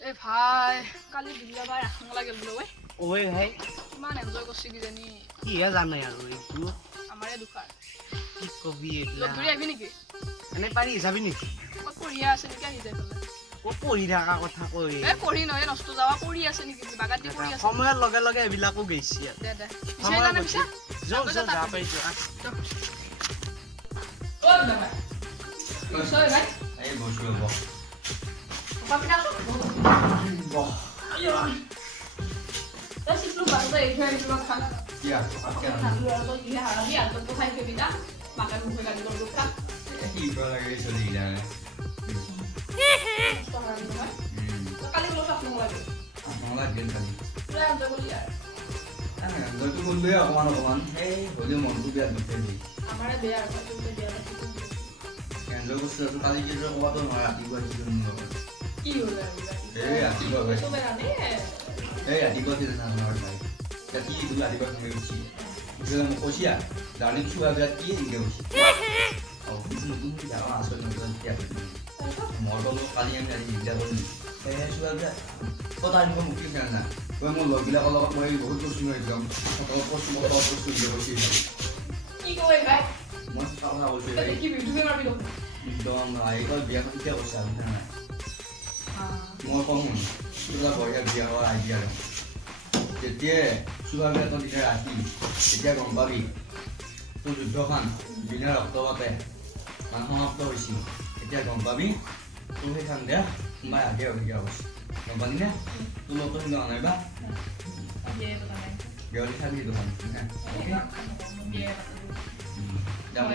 এ ভাই কালি দিলা ভাই আখন লাগিল বোলে ওই ভাই কিমান এনজয় করছি কিজানি কি জানে আৰু এইটো আমাৰে দুখাৰ কি কবি লগ ধৰি আহিবি নেকি এনে পাৰি যাবি নেকি ক'ত পঢ়িয়া আছে নেকি আহি যায় পেলাই ও পঢ়ি থকা কথা কৈ এ পঢ়ি নহয় নষ্ট যাৱা পঢ়ি আছে নেকি বাগাত দি পঢ়ি আছে সময়ৰ লগে লগে এইবিলাকো গৈছি দে দে পিছে জানা পিছে যাও যাও যা পাইছো ও দে ভাই সই ভাই এই বসু লব পাপিনা বহ আইও তা সিসলু বাসা এইখানে এইগুলো খানা কিয়া আজকে নালু আর তো দিলে হারাবি আর তো খাই খেবি না মাকার মুখে গালি করব খা কি করা লাগে চলি যায় তো হারাবি না তো কালি গুলো সব লাগে আপনারা গেল খালি পুরা এনজয় করি আর গইটো বললে অকমান এই হলে মনটো বিয়া দিতে দি আমারে বেয়া আর তুই বেয়া এনজয় করছে তো কালি কি কবাতো নয় ৰাতিপুৱা কি কি হলো এই ৰাতিপুৱা ভাই তো বেয়া নে এই ৰাতিপুৱা কি জানা আমাৰ ভাই কি তুমি ৰাতিপুৱা তুমি উঠি উঠিলে মোক কৈছিয়া জানি চুৱা বিয়া কি দিকে উঠি কিছু নতুন যাওঁ আসল নতুন এতিয়া মই ক'লো কালি আমি আজি দিগদাৰ কৰিলোঁ এই চুৱা বিয়া ক'ত আনিব মোক কি জানা মই মোৰ লগবিলাকৰ লগত মই বহুত বস্তু লৈ যাম বস্তু কি কই ভাই মই কথা কৈছোঁ তো দেখি ভিডিও মারবি লোক একদম এইবাৰ বিয়াখন কেতিয়া কৈছে আমি নাই মই কম তোলা বঢ়িয়া বিয়া হোৱাৰ আইডিয়া লওঁ যেতিয়াই চুৱা বিয়াখন দিনে ৰাতি তেতিয়া গম পাবি তোৰ যুদ্ধখন বিনা ৰক্তপাতে সমাপ্ত হৈছিল এতিয়া গম পাবি তোৰ সেইখন দেহ কোনোবাই আগে অভিজ্ঞা হৈছে গম পালি নে তোৰ লগত কিন্তু আনাইবা দেৱালী খাবি দোকান যাম